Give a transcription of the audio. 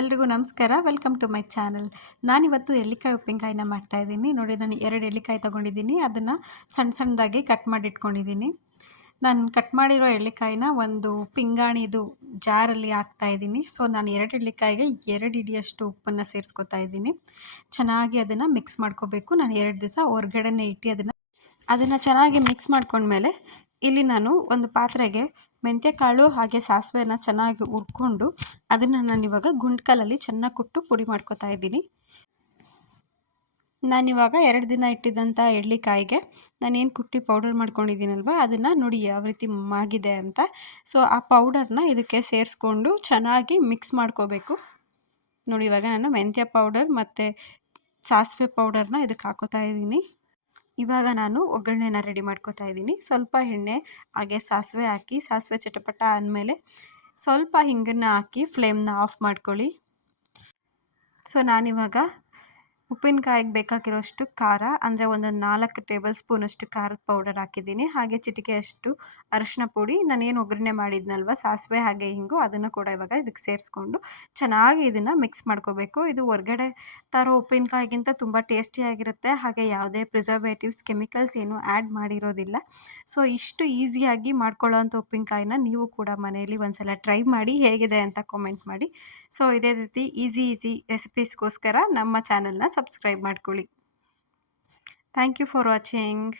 ಎಲ್ರಿಗೂ ನಮಸ್ಕಾರ. Welcome to my channel. ನಾನಿವತ್ತು ಎಳ್ಳಿಕಾಯಿ ಉಪ್ಪಿನಕಾಯಿನ ಮಾಡ್ತಾಯಿದ್ದೀನಿ. ನೋಡಿ, ನಾನು 2 ಎಳ್ಳಿಕಾಯಿ ತೊಗೊಂಡಿದ್ದೀನಿ. ಅದನ್ನು ಸಣ್ಣ ಸಣ್ಣದಾಗಿ ಕಟ್ ಮಾಡಿ ಇಟ್ಕೊಂಡಿದ್ದೀನಿ. ನಾನು ಕಟ್ ಮಾಡಿರೋ ಎಳ್ಳಿಕಾಯಿನ ಒಂದು ಪಿಂಗಾಣಿದು ಜಾರಲ್ಲಿ ಹಾಕ್ತಾಯಿದ್ದೀನಿ. ಸೊ ನಾನು 2 ಎಳ್ಳಿಕಾಯಿಗೆ 2 ಹಿಡಿಯಷ್ಟು ಉಪ್ಪನ್ನು ಸೇರಿಸ್ಕೊತಾ ಇದ್ದೀನಿ. ಚೆನ್ನಾಗಿ ಅದನ್ನು ಮಿಕ್ಸ್ ಮಾಡ್ಕೋಬೇಕು. ನಾನು 2 ದಿವಸ ಹೊರಗಡೆನೇ ಇಟ್ಟು ಅದನ್ನು ಚೆನ್ನಾಗಿ ಮಿಕ್ಸ್ ಮಾಡ್ಕೊಂಡ್ಮೇಲೆ ಇಲ್ಲಿ ನಾನು ಒಂದು ಪಾತ್ರೆಗೆ ಮೆಂತ್ಯಕಾಳು ಹಾಗೆ ಸಾಸಿವೆನ ಚೆನ್ನಾಗಿ ಹುರ್ಕೊಂಡು ಅದನ್ನು ನಾನಿವಾಗ ಗುಂಡ್ಕಲ್ಲಲ್ಲಿ ಚೆನ್ನಾಗಿ ಕುಟ್ಟು ಪುಡಿ ಮಾಡ್ಕೊತಾ ಇದ್ದೀನಿ. ನಾನಿವಾಗ 2 ದಿನ ಇಟ್ಟಿದ್ದಂಥ ಎಳ್ಳಿಕಾಯಿಗೆ ನಾನೇನು ಕುಟ್ಟಿ ಪೌಡರ್ ಮಾಡ್ಕೊಂಡಿದ್ದೀನಲ್ವ, ಅದನ್ನು ನೋಡಿ ಯಾವ ರೀತಿ ಮಾಗಿದೆ ಅಂತ. ಸೊ ಆ ಪೌಡರ್ನ ಇದಕ್ಕೆ ಸೇರಿಸ್ಕೊಂಡು ಚೆನ್ನಾಗಿ ಮಿಕ್ಸ್ ಮಾಡ್ಕೋಬೇಕು. ನೋಡಿ, ಇವಾಗ ನಾನು ಮೆಂತ್ಯ ಪೌಡರ್ ಮತ್ತು ಸಾಸಿವೆ ಪೌಡರ್ನ ಇದಕ್ಕೆ ಹಾಕೋತಾ ಇದ್ದೀನಿ. ಇವಾಗ ನಾನು ಒಗ್ಗರಣೆನ ರೆಡಿ ಮಾಡ್ಕೊತಾ ಇದ್ದೀನಿ. ಸ್ವಲ್ಪ ಎಣ್ಣೆ ಹಾಗೆ ಸಾಸಿವೆ ಹಾಕಿ, ಸಾಸಿವೆ ಚಟಪಟ ಅಂದಮೇಲೆ ಸ್ವಲ್ಪ ಹಿಂಗನ್ನು ಹಾಕಿ ಫ್ಲೇಮ್ನ ಆಫ್ ಮಾಡ್ಕೊಳ್ಳಿ. ಸೊ ನಾನಿವಾಗ ಉಪ್ಪಿನಕಾಯಿಗೆ ಬೇಕಾಗಿರೋಷ್ಟು ಖಾರ ಅಂದರೆ ಒಂದು 4 ಟೇಬಲ್ ಸ್ಪೂನಷ್ಟು ಖಾರದ ಪೌಡರ್ ಹಾಕಿದ್ದೀನಿ. ಹಾಗೆ ಚಿಟಿಕೆಯಷ್ಟು ಅರಿಶಿನ ಪುಡಿ, ನಾನೇನು ಒಗ್ಗರಣೆ ಮಾಡಿದ್ನಲ್ವ ಸಾಸಿವೆ ಹಾಗೆ ಹಿಂಗು, ಅದನ್ನು ಕೂಡ ಇವಾಗ ಇದಕ್ಕೆ ಸೇರಿಸ್ಕೊಂಡು ಚೆನ್ನಾಗಿ ಇದನ್ನು ಮಿಕ್ಸ್ ಮಾಡ್ಕೋಬೇಕು. ಇದು ಹೊರಗಡೆ ತರೋ ಉಪ್ಪಿನಕಾಯಿಗಿಂತ ತುಂಬ ಟೇಸ್ಟಿಯಾಗಿರುತ್ತೆ. ಹಾಗೆ ಯಾವುದೇ ಪ್ರಿಸರ್ವೇಟಿವ್ಸ್, ಕೆಮಿಕಲ್ಸ್ ಏನು ಆ್ಯಡ್ ಮಾಡಿರೋದಿಲ್ಲ. ಸೊ ಇಷ್ಟು ಈಸಿಯಾಗಿ ಮಾಡ್ಕೊಳ್ಳೋವಂಥ ಉಪ್ಪಿನಕಾಯಿನ ನೀವು ಕೂಡ ಮನೆಯಲ್ಲಿ ಒಂದ್ಸಲ ಟ್ರೈ ಮಾಡಿ, ಹೇಗಿದೆ ಅಂತ ಕಾಮೆಂಟ್ ಮಾಡಿ. ಸೊ ಇದೇ ರೀತಿ ಈಸಿ ರೆಸಿಪೀಸ್ಗೋಸ್ಕರ ನಮ್ಮ ಚಾನಲ್ನ ಸಬ್ಸ್ಕ್ರೈಬ್ ಮಾಡ್ಕೊಳ್ಳಿ. Thank you for watching.